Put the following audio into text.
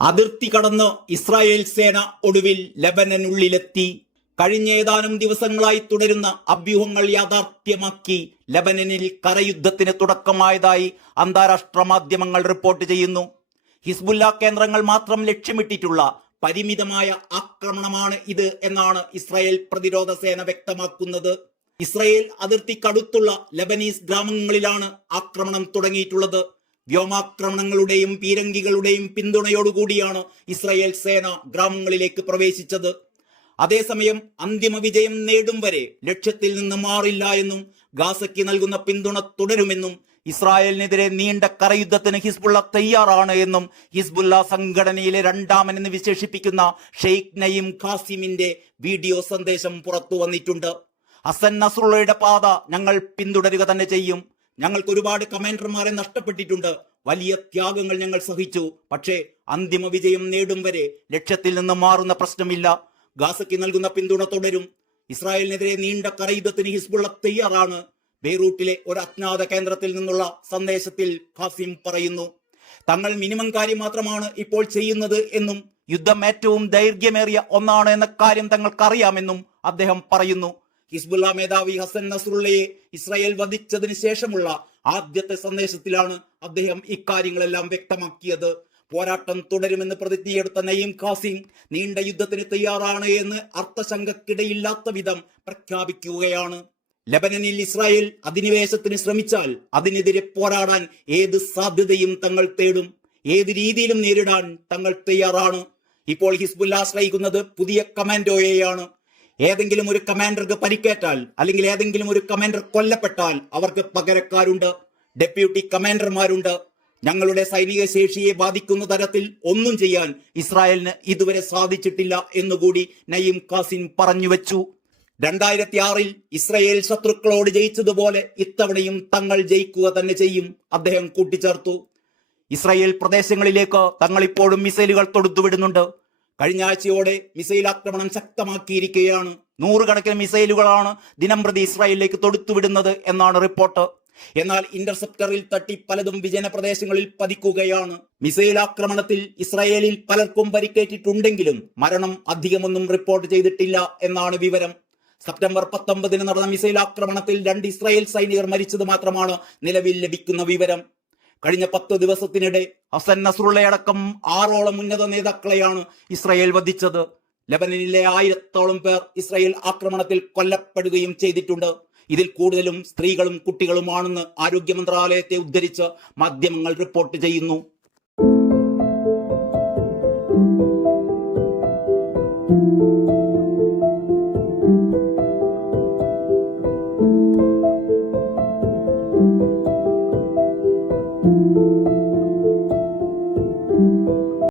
അതിർത്തി കടന്ന് ഇസ്രായേൽ സേന ഒടുവിൽ ലെബനനുള്ളിലെത്തി. കഴിഞ്ഞ ഏതാനും ദിവസങ്ങളായി തുടരുന്ന അഭ്യൂഹങ്ങൾ യാഥാർത്ഥ്യമാക്കി ലെബനനിൽ കരയുദ്ധത്തിന് തുടക്കമായതായി അന്താരാഷ്ട്ര മാധ്യമങ്ങൾ റിപ്പോർട്ട് ചെയ്യുന്നു. ഹിസ്ബുല്ല കേന്ദ്രങ്ങൾ മാത്രം ലക്ഷ്യമിട്ടിട്ടുള്ള പരിമിതമായ ആക്രമണമാണ് ഇത് എന്നാണ് ഇസ്രായേൽ പ്രതിരോധ സേന വ്യക്തമാക്കുന്നത്. ഇസ്രായേൽ അതിർത്തിക്കടുത്തുള്ള ലെബനീസ് ഗ്രാമങ്ങളിലാണ് ആക്രമണം തുടങ്ങിയിട്ടുള്ളത്. വ്യോമാക്രമണങ്ങളുടെയും പീരങ്കികളുടെയും പിന്തുണയോടുകൂടിയാണ് ഇസ്രായേൽ സേന ഗ്രാമങ്ങളിലേക്ക് പ്രവേശിച്ചത്. അതേസമയം അന്തിമ വിജയം നേടും വരെ ലക്ഷ്യത്തിൽ നിന്ന് മാറില്ല എന്നും ഗാസയ്ക്ക് നൽകുന്ന പിന്തുണ തുടരുമെന്നും ഇസ്രായേലിനെതിരെ നീണ്ട കരയുദ്ധത്തിന് ഹിസ്ബുള്ള തയ്യാറാണ് എന്നും ഹിസ്ബുല്ല സംഘടനയിലെ രണ്ടാമനെന്ന് വിശേഷിപ്പിക്കുന്ന ഷെയ്ഖ് നയീം ഖാസിമിന്റെ വീഡിയോ സന്ദേശം പുറത്തു വന്നിട്ടുണ്ട്. ഹസൻ നസ്രുള്ളയുടെ പാത ഞങ്ങൾ പിന്തുടരുക തന്നെ ചെയ്യും. ഞങ്ങൾക്ക് ഒരുപാട് കമാൻഡർമാരെ നഷ്ടപ്പെട്ടിട്ടുണ്ട്. വലിയ ത്യാഗങ്ങൾ ഞങ്ങൾ സഹിച്ചു. പക്ഷേ അന്തിമ വിജയം നേടും വരെ ലക്ഷ്യത്തിൽ നിന്ന് മാറുന്ന പ്രശ്നമില്ല. ഗാസയ്ക്ക് നൽകുന്ന പിന്തുണ തുടരും. ഇസ്രായേലിനെതിരെ നീണ്ട കരയുദ്ധത്തിന് ഹിസ്ബുള്ള തയ്യാറാണ്. ബെയ്റൂട്ടിലെ ഒരു അജ്ഞാത കേന്ദ്രത്തിൽ നിന്നുള്ള സന്ദേശത്തിൽ ഖാസിം പറയുന്നു. തങ്ങൾ മിനിമം കാര്യം മാത്രമാണ് ഇപ്പോൾ ചെയ്യുന്നത് എന്നും യുദ്ധം ഏറ്റവും ദൈർഘ്യമേറിയ ഒന്നാണ് എന്ന കാര്യം തങ്ങൾക്കറിയാമെന്നും അദ്ദേഹം പറയുന്നു. ഹിസ്ബുള്ള മേധാവി ഹസൻ നസ്രുള്ളയെ ഇസ്രായേൽ വധിച്ചതിന് ശേഷമുള്ള ആദ്യത്തെ സന്ദേശത്തിലാണ് അദ്ദേഹം ഇക്കാര്യങ്ങളെല്ലാം വ്യക്തമാക്കിയത്. പോരാട്ടം തുടരുമെന്ന് പ്രതിജ്ഞയെടുത്ത നയീം ഖാസിം നീണ്ട യുദ്ധത്തിന് തയ്യാറാണ് എന്ന് അർത്ഥശങ്കക്കിടയില്ലാത്ത വിധം പ്രഖ്യാപിക്കുകയാണ്. ലെബനനിൽ ഇസ്രായേൽ അധിനിവേശത്തിന് ശ്രമിച്ചാൽ അതിനെതിരെ പോരാടാൻ ഏത് സാധ്യതയും തങ്ങൾ തേടും. ഏത് രീതിയിലും നേരിടാൻ തങ്ങൾ തയ്യാറാണ്. ഇപ്പോൾ ഹിസ്ബുല്ല ആശ്രയിക്കുന്നത് പുതിയ കമാൻഡോയെയാണ്. ഏതെങ്കിലും ഒരു കമാൻഡർക്ക് പരിക്കേറ്റാൽ അല്ലെങ്കിൽ ഏതെങ്കിലും ഒരു കമാൻഡർ കൊല്ലപ്പെട്ടാൽ അവർക്ക് പകരക്കാരുണ്ട്, ഡെപ്യൂട്ടി കമാൻഡർമാരുണ്ട്. ഞങ്ങളുടെ സൈനിക ശേഷിയെ ബാധിക്കുന്ന തരത്തിൽ ഒന്നും ചെയ്യാൻ ഇസ്രായേലിന് ഇതുവരെ സാധിച്ചിട്ടില്ല എന്നുകൂടി നയീം ഖാസിം പറഞ്ഞു വെച്ചു. 2006 ഇസ്രായേൽ ശത്രുക്കളോട് ജയിച്ചതുപോലെ ഇത്തവണയും തങ്ങൾ ജയിക്കുക തന്നെ ചെയ്യും അദ്ദേഹം കൂട്ടിച്ചേർത്തു. ഇസ്രായേൽ പ്രദേശങ്ങളിലേക്ക് തങ്ങൾ ഇപ്പോഴും മിസൈലുകൾ തൊടുത്തുവിടുന്നുണ്ട്. കഴിഞ്ഞ ആഴ്ചയോടെ മിസൈൽ ആക്രമണം ശക്തമാക്കിയിരിക്കുകയാണ്. 100 കണക്കിന് മിസൈലുകളാണ് ദിനംപ്രതി ഇസ്രായേലിലേക്ക് തൊടുത്തുവിടുന്നത് എന്നാണ് റിപ്പോർട്ട്. എന്നാൽ ഇന്റർസെപ്റ്ററിൽ തട്ടി പലതും വിജന പ്രദേശങ്ങളിൽ പതിക്കുകയാണ്. മിസൈൽ ആക്രമണത്തിൽ ഇസ്രായേലിൽ പലർക്കും പരിക്കേറ്റിട്ടുണ്ടെങ്കിലും മരണം അധികമൊന്നും റിപ്പോർട്ട് ചെയ്തിട്ടില്ല എന്നാണ് വിവരം. സെപ്റ്റംബർ 19 നടന്ന മിസൈൽ ആക്രമണത്തിൽ 2 ഇസ്രായേൽ സൈനികർ മരിച്ചത് മാത്രമാണ് നിലവിൽ ലഭിക്കുന്ന വിവരം. കഴിഞ്ഞ 10 ദിവസത്തിനിടെ ഹസൻ നസ്രുള്ളയടക്കം 6ഓളം ഉന്നത നേതാക്കളെയാണ് ഇസ്രായേൽ വധിച്ചത്. ലെബനനിലെ 1000ഓളം പേർ ഇസ്രായേൽ ആക്രമണത്തിൽ കൊല്ലപ്പെടുകയും ചെയ്തിട്ടുണ്ട്. ഇതിൽ കൂടുതലും സ്ത്രീകളും കുട്ടികളുമാണെന്ന് ആരോഗ്യ മന്ത്രാലയത്തെ ഉദ്ധരിച്ച് മാധ്യമങ്ങൾ റിപ്പോർട്ട് ചെയ്യുന്നു.